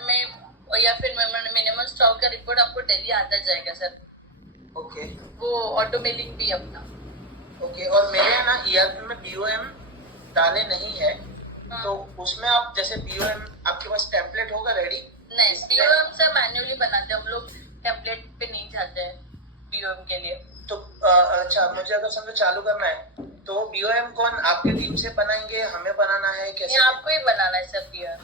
में या फिर मिनिमम स्टॉक का रिपोर्ट आपको डेली आता जाएगा सर। ओके वो ऑटो मेलिंग भी अपना। ओके। और मेरे यहाँ ना ईआरपी में बीओएम डाले नहीं है, तो उसमें आप जैसे बीओएम आपके पास टेम्पलेट होगा रेडी? नहीं, बीओएम से मैन्युअली बनाते हैं हम लोग, टेम्पलेट पे नहीं जाते हैं बीओएम के लिए। तो अच्छा, मुझे अगर समझो चालू करना है तो बीओएम कौन आपके टीम से बनाएंगे, हमें बनाना है, कैसे? आपको ही बनाना है सर बीओएम।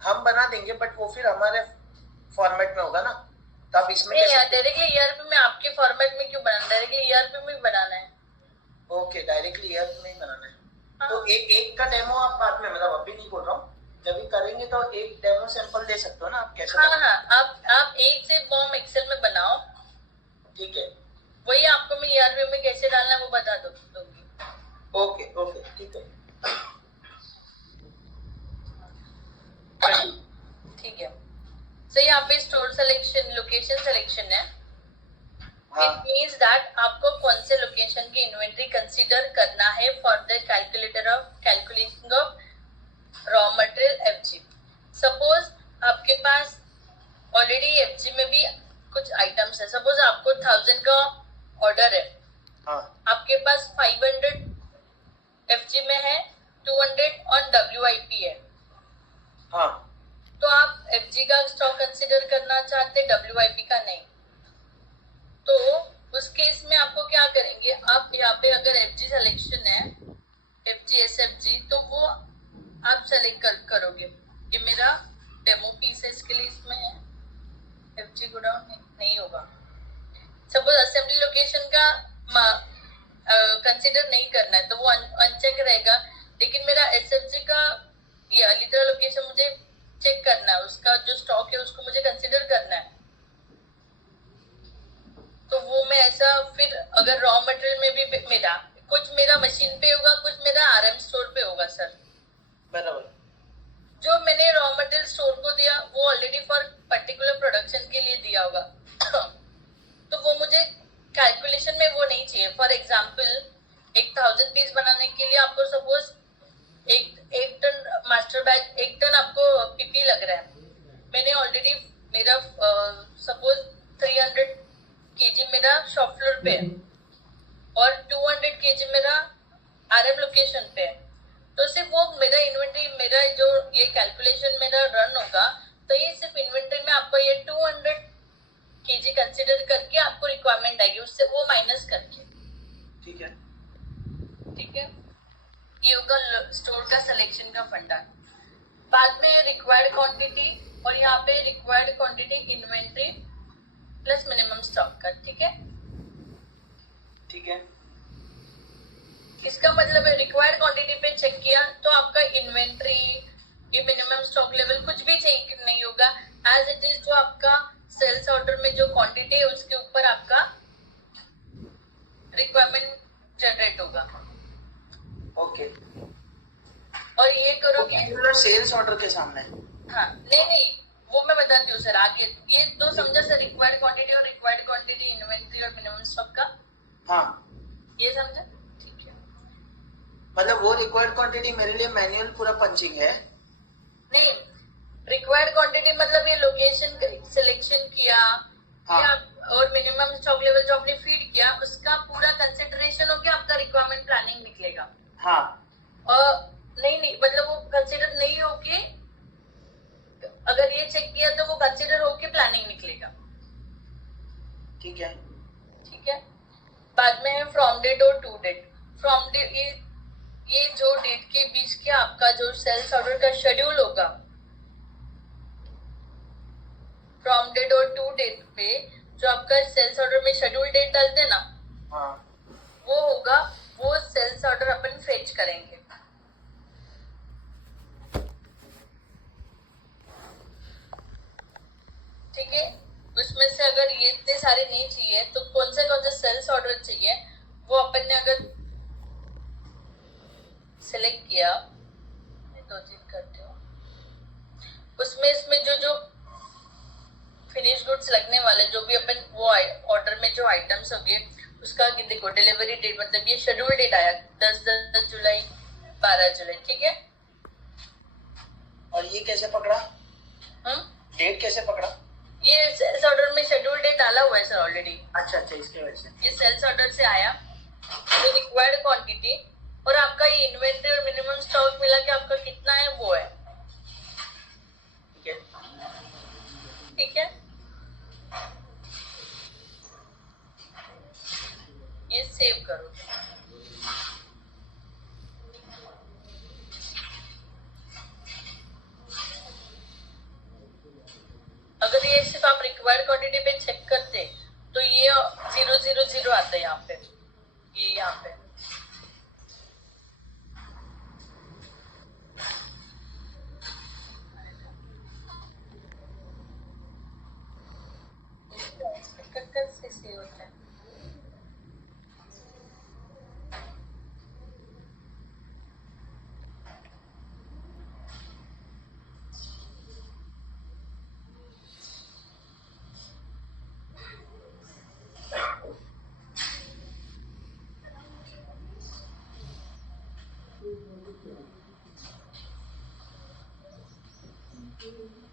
हम बना देंगे बट वो फिर हमारे फॉर्मेट में होगा ना, तो आप इसमें नहीं यार, डायरेक्टली ईआरपी में आपके फॉर्मेट में क्यों बनाना, डायरेक्टली ईआरपी में बनाना है। ओके, डायरेक्टली ईआरपी में ही बनाना है। हाँ। तो एक का डेमो आप बाद में, मतलब अभी नहीं बोल रहा हूँ, जब भी करेंगे तो एक डेमो सैंपल दे सकते हो ना आप, कैसे? हाँ, आप एक से फॉर्म एक्सेल में बनाओ, ठीक है, वही आपको मैं ईआरपी में कैसे डालना है वो बता दूंगी। ओके ओके ठीक है ठीक है। सो यहाँ पे स्टोर सिलेक्शन, लोकेशन सिलेक्शन है। इट मीन्स दैट आपको कौन से लोकेशन की इन्वेंट्री कंसीडर करना है for the calculator of calculation of raw material FG. Suppose आपके पास ऑलरेडी एफजी में भी कुछ आइटम्स है। सपोज आपको 1000 का ऑर्डर है, आपके पास 500 एफजी में है, 200 ऑन डब्ल्यूआईपी है। हाँ, तो आप एफजी का स्टॉक कंसीडर करना चाहते, डब्ल्यूआईपी का नहीं। तो उस केस में आपको क्या करेंगे, आप यहाँ पे अगर एफजी सिलेक्शन है, एफजी एसएफजी, तो वो आप सेलेक्ट करोगे। ये मेरा डेमो पीस है, इसके लिए इसमें है एफजी गोडाउन नहीं होगा। सपोज असेंबली लोकेशन का कंसीडर नहीं करना है तो वो अनचेक रहेगा, लेकिन मेरा एसएफजी का ये अलीगढ़ लोकेशन मुझे चेक करना है, उसका जो स्टॉक है उसको मुझे कंसीडर करना है। तो वो मैं ऐसा फिर अगर रॉ मटेरियल में भी मेरा कुछ मेरा मशीन पे होगा, कुछ मेरा आरएम स्टोर पे होगा सर। बराबर। जो मैंने रॉ मटेरियल स्टोर को दिया वो ऑलरेडी फॉर पर्टिकुलर प्रोडक्शन के लिए दिया होगा तो वो मुझे कैलकुलेशन में वो नहीं चाहिए। फॉर एग्जाम्पल 1000 पीस बनाने के लिए आपको सपोज एक टन मास्टर बैग, 1 टन आपको पीपी लग रहा है। मैंने ऑलरेडी मेरा सपोज 300 केजी मेरा शॉप फ्लोर पे है और 200 केजी मेरा आरएम लोकेशन पे है। तो सिर्फ वो मेरा इन्वेंट्री, मेरा जो ये कैलकुलेशन मेरा रन होगा, तो ये सिर्फ इन्वेंट्री में आपको ये 200 केजी कंसीडर करके आपको रिक्वायरमेंट आएगी, उससे वो माइनस करके। ठीक है ठीक है, ये होगा स्टोर का सिलेक्शन का फंडा। बाद में रिक्वायर्ड क्वांटिटी, और यहाँ पे required quantity inventory plus minimum stock का। ठीक है, ठीक है। इसका मतलब है रिक्वायर्ड क्वांटिटी पे चेक किया तो आपका इन्वेंट्री, ये मिनिमम स्टॉक लेवल कुछ भी चेक नहीं होगा, एज इट इज जो आपका सेल्स ऑर्डर में जो क्वांटिटी है उसके ऊपर आपका रिक्वायरमेंट जनरेट होगा। ओके। और ये करोगे सेल्स ऑर्डर के सामने। हाँ, नहीं वो मैं बताती हूँ सर आगे। ये तो समझा सर, रिक्वायर्ड क्वांटिटी और रिक्वायर्ड क्वांटिटी इन्वेंट्री और मिनिमम स्टॉक का। हाँ, ये समझा? ठीक है। मतलब वो रिक्वायर्ड क्वांटिटी मेरे लिए मैनुअल पूरा पंचिंग है? नहीं, रिक्वायर्ड क्वांटिटी मतलब ये लोकेशन सिलेक्शन किया। हाँ। और मिनिमम स्टॉक लेवल जो आपने फीड किया उसका पूरा कंसिडरेशन हो गया, आपका रिक्वायरमेंट प्लानिंग निकलेगा। हाँ। और नहीं मतलब वो कंसिडर नहीं होके, अगर ये चेक किया तो वो कंसिडर होके प्लानिंग निकलेगा। ठीक है। ठीक है। बाद में फ्रॉम डेट और टू डेट। फ्रॉम डेट ये जो डेट के बीच के आपका जो सेल्स ऑर्डर का शेड्यूल होगा, फ्रॉम डेट और टू डेट पे जो आपका सेल्स ऑर्डर में शेड्यूल डेट डालते ना, हाँ, वो होगा, वो सेल्स ऑर्डर अपन फेच करेंगे। ठीक है, उसमें से अगर ये इतने सारे नहीं चाहिए तो कौन से सेल्स ऑर्डर चाहिए वो अपन ने अगर सिलेक्ट किया, दो चीज करते हो उसमें, इसमें जो फिनिश गुड्स लगने वाले जो भी अपन वो ऑर्डर में जो आइटम्स होंगे उसका देखो डिलीवरी डेट, मतलब ये शेड्यूल डेट आया 10 जुलाई 12 जुलाई। ठीक है, और ये कैसे पकड़ा? डेट कैसे पकड़ा? ये सेल्स ऑर्डर में शेड्यूल डेट डाला हुआ है सर ऑलरेडी। अच्छा अच्छा, इसके वजह से ये सेल्स ऑर्डर से आया, ये रिक्वायर्ड क्वांटिटी और आपका ये इन्वेंटरी और मिनिमम स्टॉक मिला के आपका कितना है वो है। ठीक है, ठीक है, ये सेव करो। अगर ये सिर्फ आप रिक्वायर्ड क्वांटिटी पे चेक करते तो ये 000 आता है यहाँ पे, ये यहाँ पे। से सेव होता है।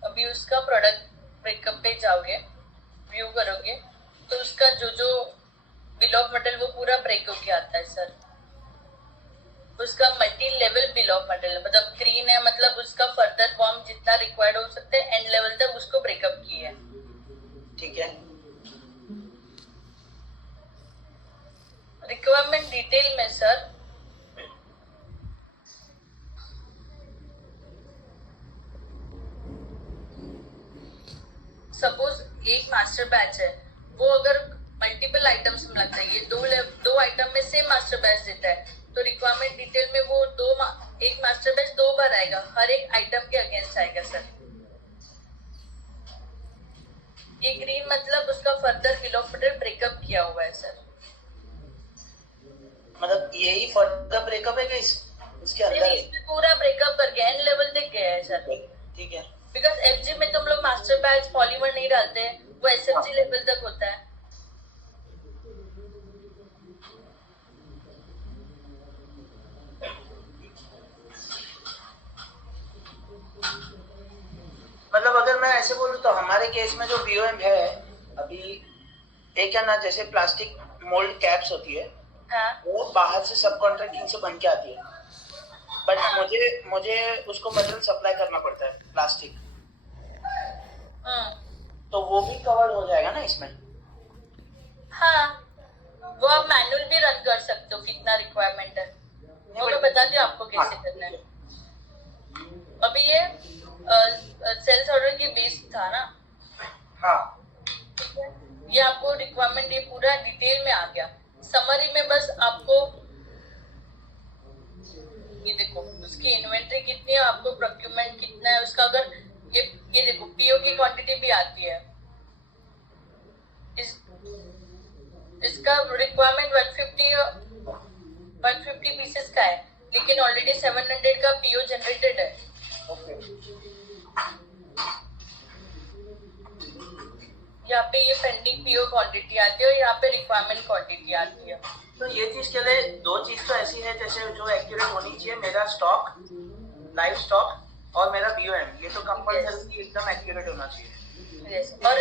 अभी उसका प्रोडक्ट ब्रेकअप पे जाओगे, व्यू करोगे तो उसका जो जो बिल ऑफ मटेरियल वो पूरा ब्रेक होके आता है सर। उसका multi level bill of material, मतलब ग्रीन है मतलब उसका फर्दर फॉर्म जितना रिक्वायर्ड हो सकते हैं एंड लेवल तक उसको ब्रेकअप किया है। ठीक है। रिक्वायरमेंट डिटेल में सर सपोज एक मास्टर बैच है, वो अगर मल्टीपल आइटम्स में लगता है, ये दो आइटम में सेम मास्टर बैच देता है तो रिक्वायरमेंट डिटेल में वो एक मास्टर बैच 2 बार आएगा, हर एक आइटम के अगेंस्ट आएगा सर। ये ग्रीन मतलब उसका further bill of material breakup किया हुआ है सर। मतलब यही फर्दर ब्रेकअप है कि इसके अंदर इसमें पूरा ब्रेकअप करके एंड लेवल तक गया है सर। ठीक है। बिकॉज एफजी में तुम लोग मास्टर बैच पॉलीमर नहीं डालते, वो एसएफजी लेवल तक होता है। मतलब अगर मैं ऐसे बोलूँ तो हमारे केस में जो बीओएम है अभी, एक है ना जैसे प्लास्टिक मोल्ड कैप्स होती है, हाँ। वो बाहर से सब कॉन्ट्रैक्टिंग से बन के आती है, बट मुझे उसको मटेरियल सप्लाई करना पड़ता है प्लास्टिक, तो वो भी कवर हो जाएगा ना इसमें? हाँ, वो आप मैनुअल भी रन कर सकते हो कितना रिक्वायरमेंट है, वो मैं बता दूं आपको कैसे करना है। अभी ये सेल्स ऑर्डर की बेस था ना। हाँ। ये आपको रिक्वायरमेंट ये पूरा डिटेल में आ गया। समरी में बस आपको ये देखो उसकी इन्वेंटरी कितनी है, आपको प्रोक्यूरमेंट कितना है उसका, अगर ये देखो पीओ की क्वांटिटी भी आती है। इसका रिक्वायरमेंट 150 पीसेस का है, लेकिन ऑलरेडी 700 का पीओ जनरेटेड है। यहाँ पे ये पेंडिंग पीओ क्वांटिटी आती है और यहाँ पे रिक्वायरमेंट क्वांटिटी आती है। तो ये चीज के लिए दो चीज तो ऐसी है जैसे जो एक्यूरेट होनी चाहिए, मेरा स्टॉक, लाइव स्टॉक और मेरा बीओएम, ये तो कंपल्सरी एकदम एक्यूरेट होना चाहिए। और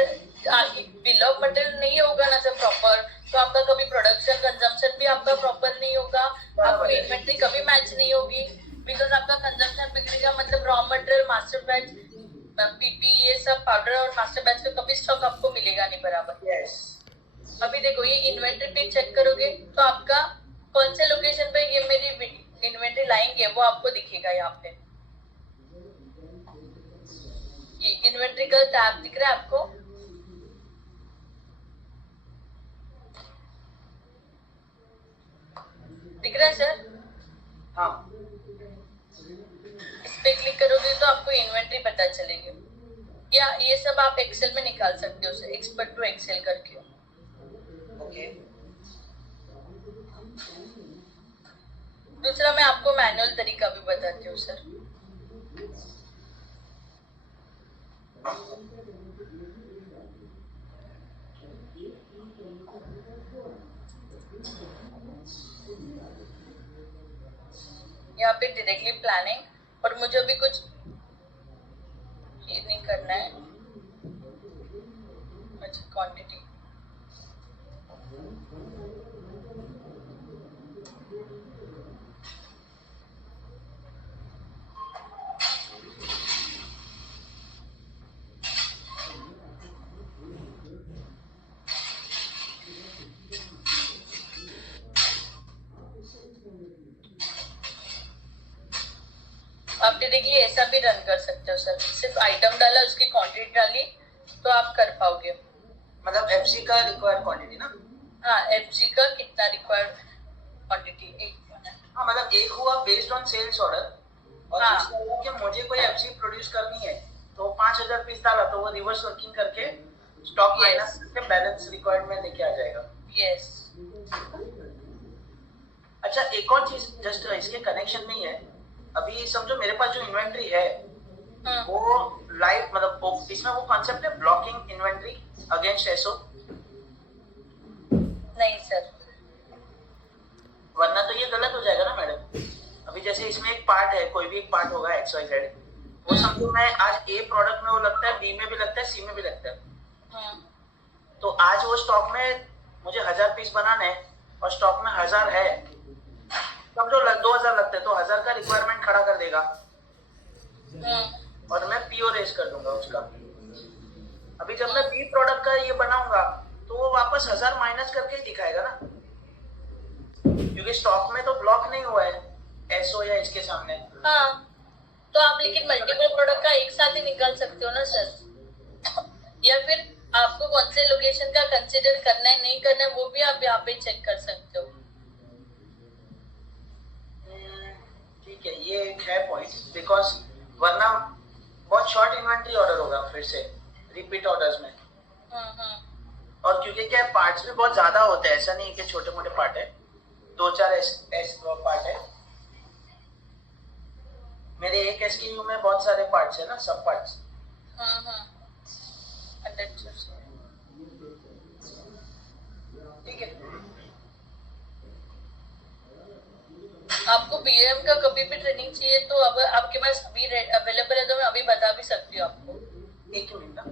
बिल ऑफ मटेरियल नहीं होगा ना सर प्रॉपर, तो आपका कभी प्रोडक्शन कंजम्पशन भी आपका प्रॉपर नहीं होगा, आपको इन्वेंटरी कभी मैच नहीं होगी, बिकॉज आपका कंजम्पशन बिगड़ेगा, मतलब raw material, master batch, PP, ये सब पाउडर और मास्टर बैच का कभी स्टॉक आपको मिलेगा नहीं बराबर। yes. अभी देखो ये इन्वेंटरी पे चेक करोगे तो आपका कौन से लोकेशन पे ये मेरी इन्वेंटरी लाएंगे वो आपको दिखेगा। यहाँ पे ये इन्वेंटरी का टैब दिख रहा है आपको, दिख रहा है सर? हाँ। इस पे क्लिक करोगे तो आपको इन्वेंटरी पता चलेगी, या ये सब आप एक्सेल में निकाल सकते हो, एक्सपर्ट टू एक्सेल करके। ओके। दूसरा मैं आपको मैनुअल तरीका भी बताती हूँ सर। यहाँ पे डायरेक्टली प्लानिंग, और मुझे अभी कुछ ये नहीं करना है, क्वांटिटी। आप डायरेक्टली ऐसा भी रन कर सकते हो सर, सिर्फ आइटम डाला, उसकी क्वांटिटी डाली तो आप कर पाओगे। मतलब एफजी का रिक्वायर्ड क्वांटिटी ना? हाँ, एफजी का कितना रिक्वायर्ड क्वांटिटी, हाँ, मतलब एक हुआ बेस्ड ऑन सेल्स ऑर्डर और हाँ। दूसरा हुआ कि मुझे कोई एफजी प्रोड्यूस करनी है तो 5000 पीस डाला तो वो रिवर्स वर्किंग करके स्टॉक Yes. माइनस करके बैलेंस रिक्वायर्ड में लेके आ जाएगा। यस। अच्छा, एक और चीज जस्ट इसके कनेक्शन में ही है, अभी समझो मेरे पास जो इन्वेंट्री है वो लाइव, मतलब इसमें वो कॉन्सेप्ट है ब्लॉकिंग इन्वेंट्री अगेंस्ट एसओ? नहीं सर। वरना तो ये गलत हो जाएगा ना मैडम। अभी जैसे इसमें एक पार्ट है, कोई भी एक पार्ट होगा एक्स वाई जेड, वो समझो मैं आज ए प्रोडक्ट में वो लगता है, बी में भी लगता है, सी में भी लगता है, तो आज वो स्टॉक में मुझे 1000 पीस बनाने हैं और स्टॉक में 1000 है, समझो 2000 लगते हैं, तो 1000 का रिक्वायरमेंट खड़ा कर देगा और मैं पीओ रेस कर दूंगा उसका। अभी जब मैं बी प्रोडक्ट का ये बनाऊंगा तो वो वापस 1000 माइनस करके ही दिखाएगा ना, क्योंकि स्टॉक में तो ब्लॉक नहीं हुआ है एसओ या इसके सामने। हाँ, तो आप लेकिन मल्टीपल प्रोडक्ट का एक साथ ही निकाल सकते हो ना सर, या फिर आपको कौन से लोकेशन का कंसिडर करना है नहीं करना है वो भी आप यहाँ पे चेक कर सकते हो। ठीक है, ये एक है पॉइंट, बिकॉज वरना बहुत शॉर्ट इन्वेंट्री ऑर्डर होगा फिर से रिपीट ऑर्डर्स में। और क्योंकि क्या पार्ट्स भी बहुत ज्यादा होते हैं, ऐसा नहीं है कि छोटे मोटे पार्ट है, 2-4 एस पार्ट है मेरे एक एसकेयू में, बहुत सारे पार्ट्स है ना, सब पार्ट्स। ठीक है। आपको बीएम का कभी भी ट्रेनिंग चाहिए तो अब आपके पास अभी अवेलेबल है, तो मैं अभी बता भी सकती हूँ आपको। एक मिनट ना।